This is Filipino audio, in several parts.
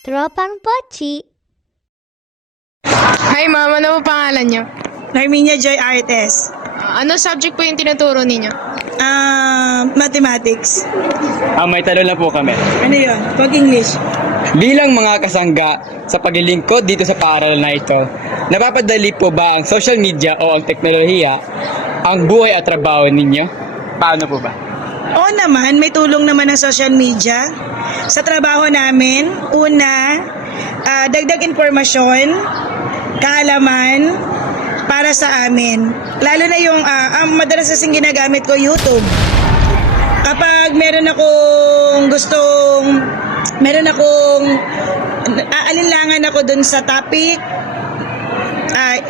Tropang Pochi. Hi ma'am, ano po pangalan niyo? Larminia Joy Artes. Ano subject po yung tinuturo ninyo? Mathematics. May tanong lang po kami. Ano yun? Pag-English. Bilang mga kasangga sa paglilingkod dito sa paaralan na ito, napapadali po ba ang social media o ang teknolohiya ang buhay at trabaho ninyo? Paano po ba? Oo naman, may tulong naman ng social media. Sa trabaho namin, una, dagdag informasyon, kaalaman, para sa amin. Lalo na yung, ang madalas kasing ginagamit ko, YouTube. Kapag meron akong aalinlangan ako dun sa topic,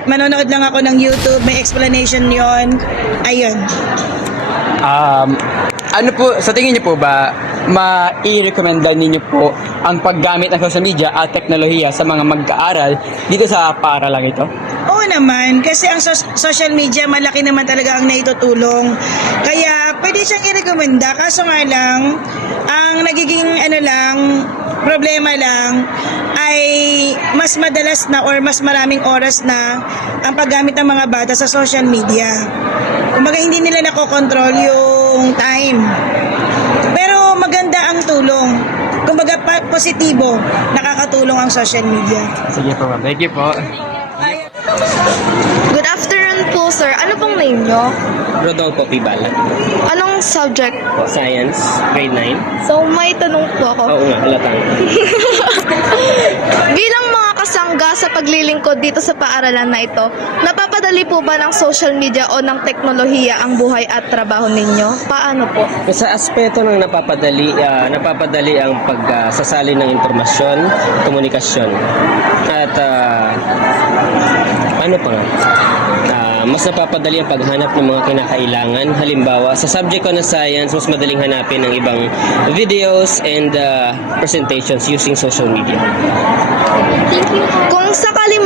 manonood lang ako ng YouTube, may explanation yon. Ayun. Ano po, sa tingin niyo po ba, mai-recommenda ninyo po ang paggamit ng social media at teknolohiya sa mga mag-aaral dito sa paaralan ito? Oo naman, kasi ang social media malaki naman talaga ang naitutulong. Kaya pwede siyang i-recommenda, kaso nga lang, ang nagiging problema lang ay mas madalas na or mas maraming oras na ang paggamit ng mga bata sa social media. Kumbaga hindi nila nakokontrol yung time. Pero maganda ang tulong. Kumbaga positibo, nakakatulong ang social media. Sige po ma'am, thank you po. Good afternoon po, sir. Ano pong name nyo? Rodolfo Pibala. Anong subject? Science, grade 9. So, may tanong po ako. Oo nga, halatang. Bilang mga kasangga sa paglilingkod dito sa paaralan na ito, napapadali po ba ng social media o ng teknolohiya ang buhay at trabaho ninyo? Paano po? Sa aspeto ng napapadali ang pagsasali ng impormasyon, komunikasyon. At ano pa nga? Mas napapadali ang paghanap ng mga kinakailangan. Halimbawa, sa subject ko na science, mas madaling hanapin ng ibang videos and presentations using social media. Kung sakali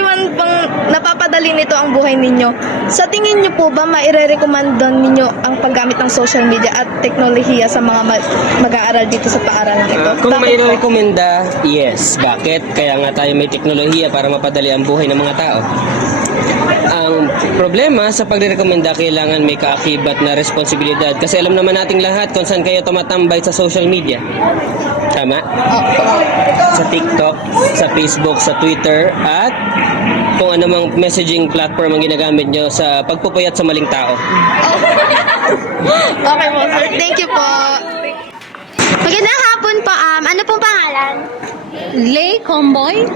man pang napapadali nito ang buhay ninyo, sa tingin niyo po ba maire-recommenda ninyo ang paggamit ng social media at teknolohiya sa mga mag-aaral dito sa paaralan ito? Kung Bakit may po? rekomenda, yes. Bakit? Kaya nga tayo may teknolohiya para mapadali ang buhay ng mga tao. Ang problema sa pagrerekomenda, kailangan may kaakibat na responsibilidad kasi alam naman nating lahat kung saan kayo tumatambay sa social media. Tama? Sa TikTok, sa Facebook, sa Twitter, at kung anumang messaging platform ang ginagamit nyo sa pagpupuyat sa maling tao. Okay po, sir. Thank you po. Magandang hapon po, ano pong pangalan? Lay Comboy.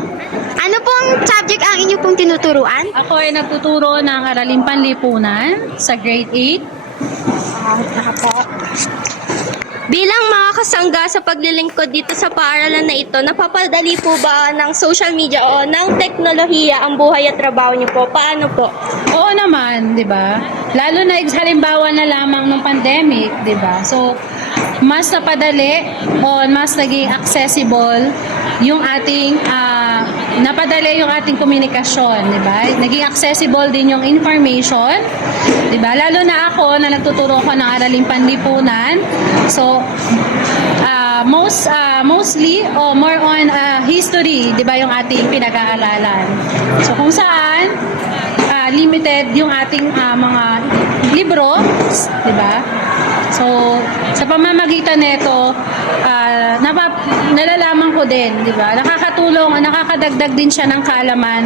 Ano pong subject ang inyo pong tinuturuan? Ako ay nagtuturo ng Araling Panlipunan sa grade 8. Bilang mga kasangga sa paglilingkod dito sa paaralan na ito, napapadali po ba ng social media o ng teknolohiya ang buhay at trabaho niyo po? Paano po? Oo naman, 'di ba? Lalo na halimbawa na lamang ng pandemic, 'di ba? So mas napadali o mas naging accessible yung ating napadali yung ating komunikasyon, 'di ba? Naging accessible din yung information, 'di ba? Lalo na ako na nagtuturo ako ng Araling Panlipunan. So mostly o more on history, 'di ba, yung ating pinag-aaralan. So kung saan limited yung ating mga libro, 'di ba? So sa pamamagitan nito nalalaman ko din, 'di ba? Nakakatulong, nakakadagdag din siya ng kaalaman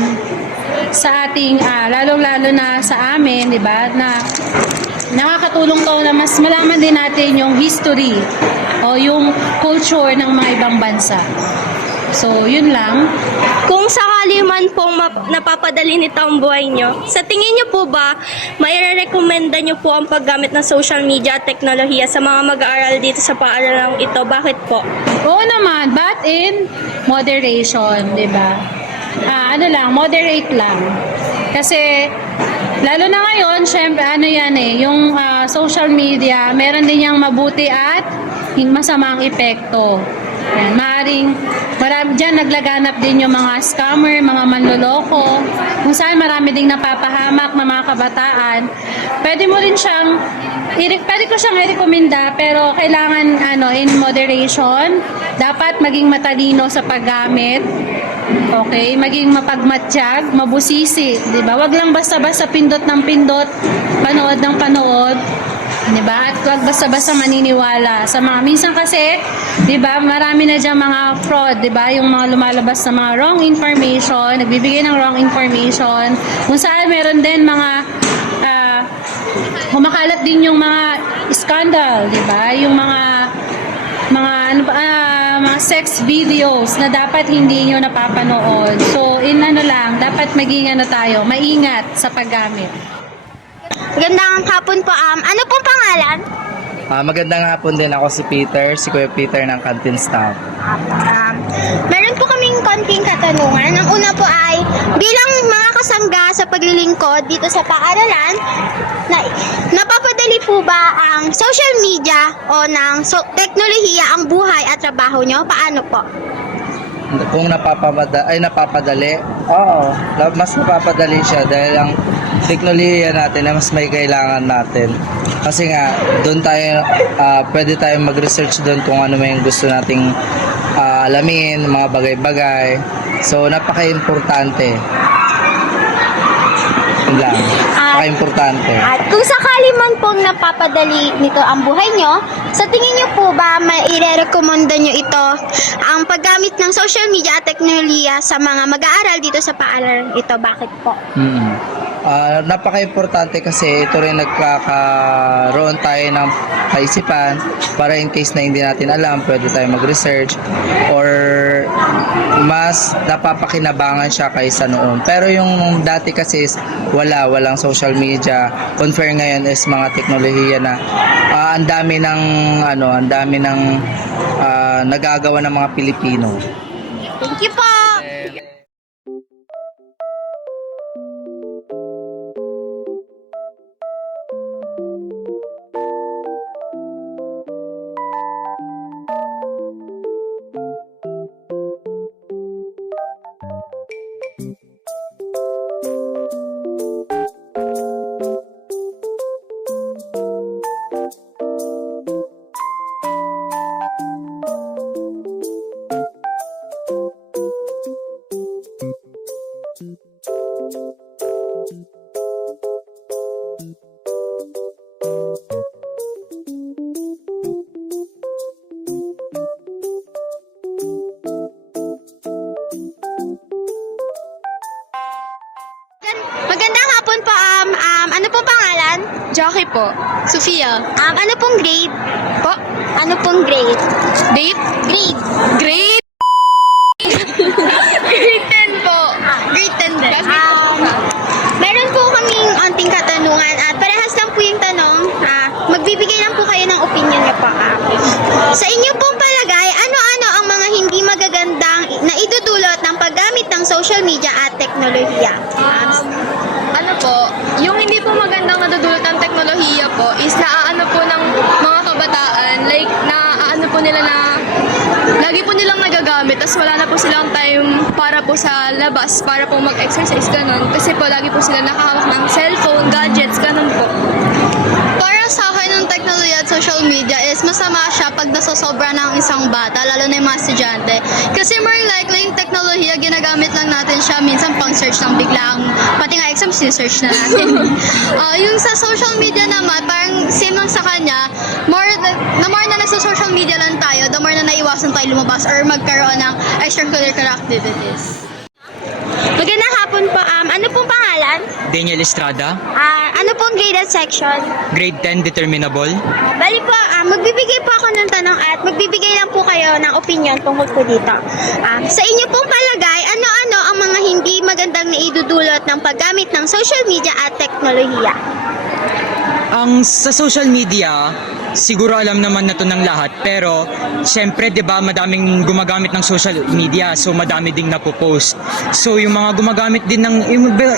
sa ating lalong-lalo na sa amin, 'di ba? Na nakakatulong to na mas malaman din natin yung history o yung culture ng mga ibang bansa. So, yun lang. Kung sakali man pong napapadali nito ang buhay nyo, sa tingin nyo po ba, maire-recommenda nyo po ang paggamit ng social media at teknolohiya sa mga mag-aaral dito sa paaralang ito? Bakit po? Oo naman, but in moderation, di ba? Moderate lang. Kasi, lalo na ngayon, syempre, yung social media, meron din yung mabuti at masamang epekto. Yan, marami dyan naglaganap din yung mga scammer, mga manloloko, kung saan marami ding napapahamak ng mga kabataan. Pwede ko siyang i-recommenda, pero kailangan in moderation. Dapat maging matalino sa paggamit. Okay, maging mapagmatsyag, mabusisi, 'di ba? Wag lang basta-basta pindot ng pindot, panood ng panood, 'di ba? At wag basta-basta maniniwala sa mga minsan kasi, 'di ba? Marami na diyan mga fraud, 'di ba? Yung mga lumalabas na mga wrong information, nagbibigay ng wrong information, kung saan meron din mga humakalat din yung mga scandal, 'di ba? Yung mga sex videos na dapat hindi nyo napapanood. So, dapat maging maingat sa paggamit. Magandang hapon po. Ano pong pangalan? Magandang hapon din, ako si Peter, si Kuya Peter ng Canteen Staff. Meron po kaming konting katanungan. Ang una po ay, bilang mga kasangga sa paglilingkod dito sa paaralan, napapadali po ba ang social media o ng teknolohiya ang buhay at trabaho nyo? Paano po? Kung napapadali, oo, mas napapadali siya dahil ang teknolohiya natin na mas may kailangan natin. Kasi nga, doon tayo, pwede tayong mag-research doon kung ano may gusto nating alamin, mga bagay-bagay. So, napaka-importante. Yun lang. Napaka-importante. At kung sakali man pong napapadali nito ang buhay nyo, sa tingin nyo po ba mairerekomenda nyo ito ang paggamit ng social media at teknolohiya sa mga mag-aaral dito sa paaralan ito? Bakit po? Napaka-importante kasi ito rin nagkakaroon tayo ng kaisipan para in case na hindi natin alam, pwede tayo mag-research or mas napapakinabangan siya kaysa noon. Pero yung dati kasi is walang social media. Compare ngayon is mga teknolohiya na ang dami ng nagagawa ng mga Pilipino. Thank you po! Magandang hapon po. Ano pong pangalan? Jackie po. Sofia. Ano pong grade? Po? Ano pong grade? Date? Grade. Grade? Grade 10 po. Grade 10 din. Meron po kaming onting katanungan at parehas lang po yung tanong. Magbibigay lang po kayo ng opinion niyo po. Sa inyo pong palagay, ano-ano ang mga hindi magagandang na idudulot ng paggamit ng social media at teknolohiya? Ano po, yung hindi po magandang nadudulot ng teknolohiya po is naaano po ng mga kabataan, like naaano po nila na lagi po nilang nagagamit, tapos wala na po silang time para po sa labas, para po mag-exercise, ganun. Kasi po lagi po sila nakahawak ng cellphone, gadgets, ganun po. Para sa akin ng teknolohiya at social media is masama siya pag nasosobra ng isang bata, lalo na yung mga estudyante. Kasi more likely yung teknolohiya, ginagamit lang natin siya minsan pang search lang biglang, pati nga exam sinesearch na natin. Yung sa social media naman, parang same lang sa kanya, more na nagsa-social media lang tayo, the more na naiwasan tayo lumabas or magkaroon ng extracurricular activities. Magandang hapon po. Ano pong pangalan? Daniel Estrada, Ano pong grade at section? grade 10, determinable. Bali po, magbibigay po ako ng tanong at magbibigay lang po kayo ng opinion tungkol po dito. Sa inyo pong palagay, ano-ano ang mga hindi magandang naidudulot ng paggamit ng social media at teknolohiya? Ang sa social media, siguro alam naman na to ng lahat, pero syempre 'di ba madaming gumagamit ng social media, so madami ding napopost. So yung mga gumagamit din ng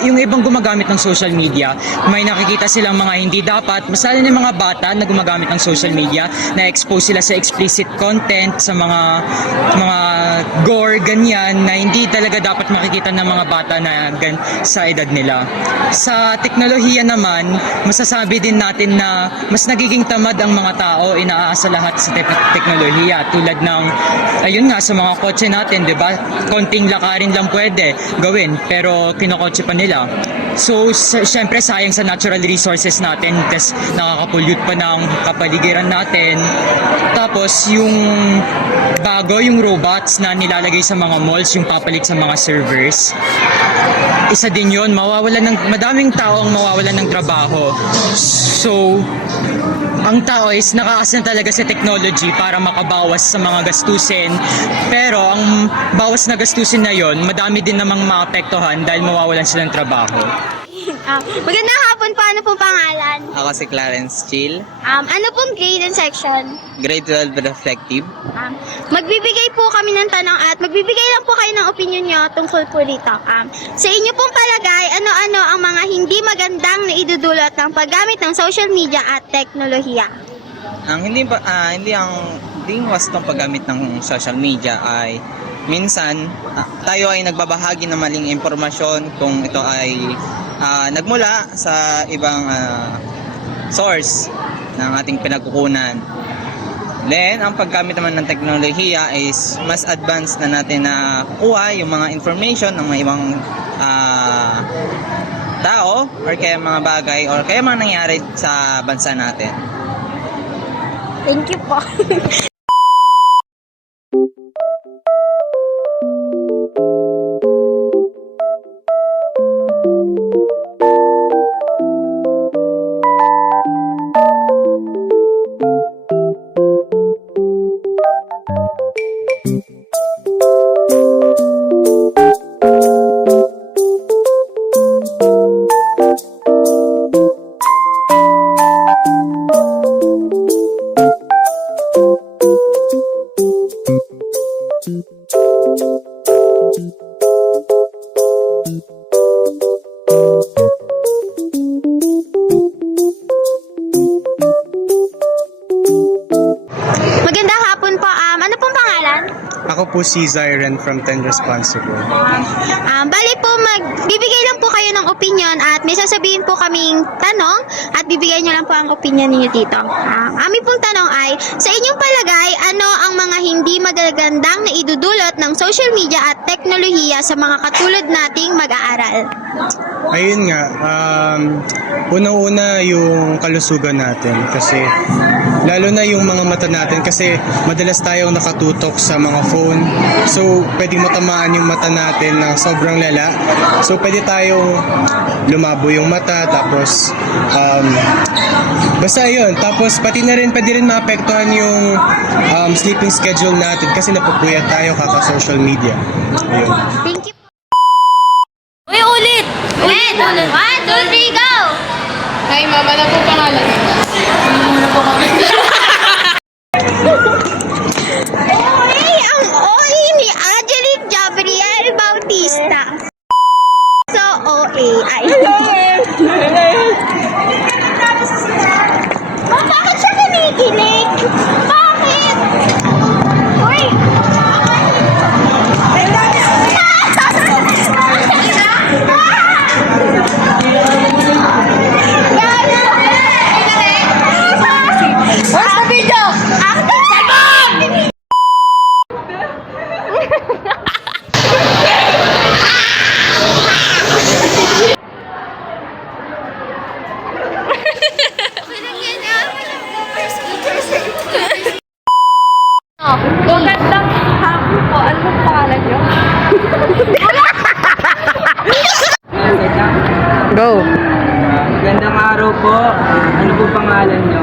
yung ibang gumagamit ng social media, may nakikita silang mga hindi dapat, mas lalo na yung mga bata na gumagamit ng social media, na expose sila sa explicit content, sa mga gore ganyan na hindi talaga dapat makikita ng mga bata na sa edad nila. Sa teknolohiya naman, masasabi din natin na mas nagiging tamad ang mga tao, inaasa lahat sa teknolohiya, tulad ng ayun nga sa mga kotse natin, 'di ba? Konting lakarin lang pwede gawin, pero kinokotse pa nila. So syempre sayang sa natural resources natin kasi nakaka-pollute pa ng kapaligiran natin. Tapos yung bago yung robots na nilalagay sa mga malls, yung papalit sa mga servers, isa din yun, madaming tao ang mawawalan ng trabaho. So ang tao is nakaas na talaga sa technology para makabawas sa mga gastusin, pero ang bawas na gastusin na yon, madami din namang maapektuhan dahil mawawalan silang trabaho. Magandang hapon po. Ano pong pangalan? Ako si Clarence Chill, Ano pong grade and section? grade 12 reflective. Magbibigay po kami ng tanong at magbibigay lang po kayo ng opinion nyo tungkol po dito. Sa inyo pong palagay, ano-ano ang mga hindi magandang na idudulot ng paggamit ng social media at teknolohiya? Ang hindi wastong paggamit ng social media ay minsan tayo ay nagbabahagi ng maling impormasyon kung ito ay nagmula sa ibang source ng ating pinagkukunan. Then, ang paggamit naman ng teknolohiya is mas advanced na natin na kuha yung mga information ng mga ibang tao or kaya mga bagay or kaya mga nangyari sa bansa natin. Thank you po. Magandang hapon po. Ano pong pangalan? Ako po si Zyren from 10 Responsible. Bali po, magbibigay lang po kayo ng opinion at may sasabihin po kaming tanong at bibigay nyo lang po ang opinion ninyo dito. Aming pong tanong ay, sa inyong palagay, ano ang mga hindi magagandang na idudulot ng social media at teknolohiya sa mga katulad nating mag-aaral? Ayun nga, unang-una yung kalusugan natin kasi lalo na yung mga mata natin kasi madalas tayong nakatutok sa mga phone. So, pwedeng matamaan yung mata natin ng sobrang lala. So, pwede tayong lumabo yung mata tapos basta yun. Tapos, pati na rin, pwede rin maapektuhan yung sleeping schedule natin kasi napupuyat tayo kaka-social media. Ayun. Thank you. Uy, ulit! Ulit! 1, 2, 3, go! Hi, mama na po pangalan. Uy, ang OA ni Angelique Gabriel Bautista. So, OA. Ay. Bakit siya kinikilig? Bakit? Uy! Where's the video? Magandang hapon po. Ano pong pangalan nyo? Go! Magandang araw po. Ano po pangalan nyo?